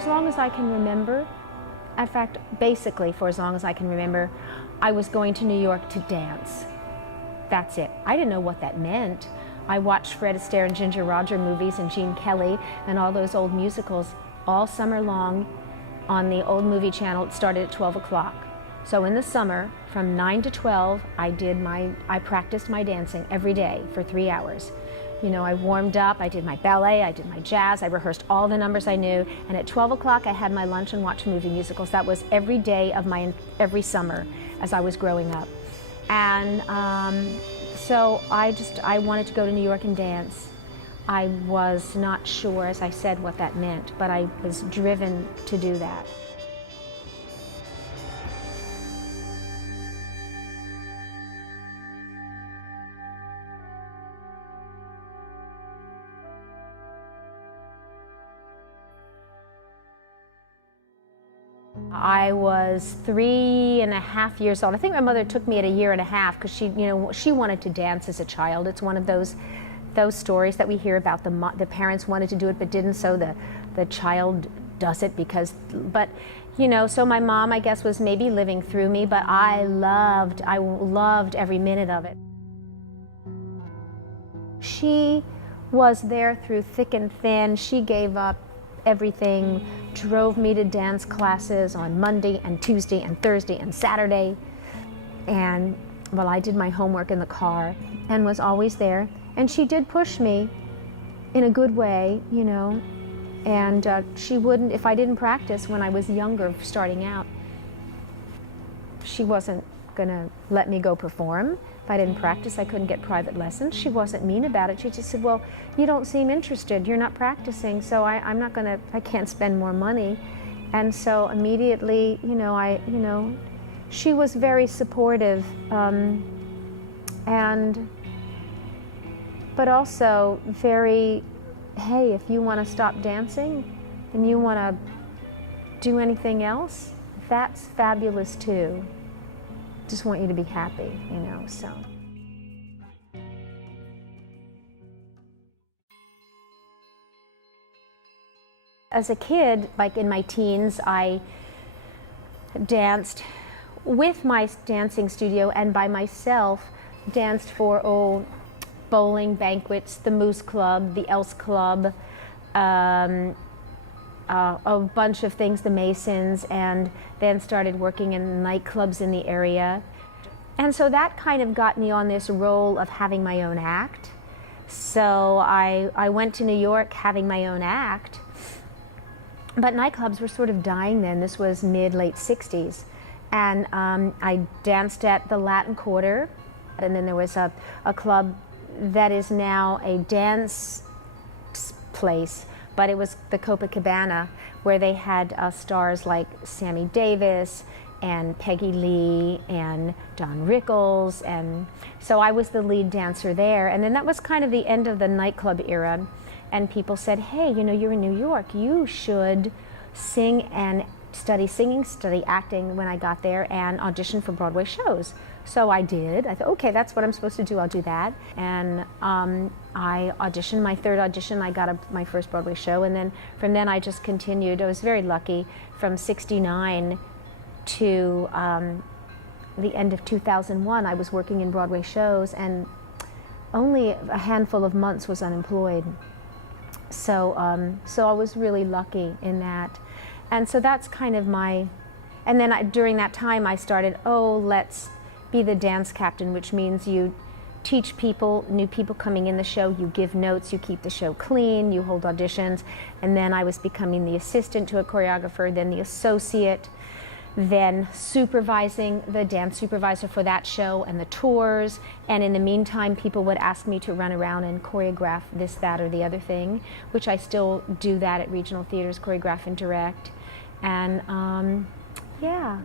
as long as I can remember, in fact, basically for as long as I can remember, I was going to New York to dance. That's it. I didn't know what that meant. I watched Fred Astaire and Ginger Rogers movies and Gene Kelly and all those old musicals all summer long on the old movie channel. It started at 12 o'clock. So in the summer, from 9 to 12, I practiced my dancing every day for 3 hours. You know, I warmed up, I did my ballet, I did my jazz, I rehearsed all the numbers I knew, and at 12 o'clock I had my lunch and watched movie musicals. That was every day of every summer as I was growing up. And so I wanted to go to New York and dance. I was not sure, as I said, what that meant, but I was driven to do that. I was 3.5 years old. I think my mother took me at 1.5 years because she wanted to dance as a child. It's one of those stories that we hear about the parents wanted to do it but didn't, so the child does it because, but you know, so my mom, I guess, was maybe living through me, but I loved every minute of it. She was there through thick and thin. She gave up everything, drove me to dance classes on Monday and Tuesday and Thursday and Saturday. And well, I did my homework in the car and was always there. And she did push me in a good way, you know. And she wouldn't, if I didn't practice when I was younger, starting out, she wasn't gonna let me go perform. If I didn't practice, I couldn't get private lessons. She wasn't mean about it. She just said, well, you don't seem interested. You're not practicing, so I can't spend more money. And so immediately, she was very supportive, but also very, hey, if you want to stop dancing and you want to do anything else, that's fabulous too. Just want you to be happy, you know, so. As a kid, like in my teens, I danced with my dancing studio and by myself, danced for bowling banquets, the Moose Club, the Else Club, a bunch of things, the Masons, and then started working in nightclubs in the area. And so that kind of got me on this role of having my own act. So I went to New York having my own act, but nightclubs were sort of dying then. This was mid-late 60s. And I danced at the Latin Quarter, and then there was a club that is now a dance place, but it was the Copacabana, where they had stars like Sammy Davis and Peggy Lee and Don Rickles, and so I was the lead dancer there. And then that was kind of the end of the nightclub era, and people said, hey, you know, you're in New York, you should sing and study singing, study acting when I got there, and audition for Broadway shows. So I did. I thought, okay, that's what I'm supposed to do, I'll do that. And I auditioned, my third audition, I got my first Broadway show, and then from then I just continued. I was very lucky. From '69 to the end of 2001, I was working in Broadway shows, and only a handful of months was unemployed. So, so I was really lucky in that. And so that's kind of my, and then during that time I started, let's be the dance captain, which means you teach people, new people coming in the show, you give notes, you keep the show clean, you hold auditions. And then I was becoming the assistant to a choreographer, then the associate, then supervising, the dance supervisor for that show and the tours. And in the meantime, people would ask me to run around and choreograph this, that, or the other thing, which I still do that at regional theaters, choreograph and direct. And yeah.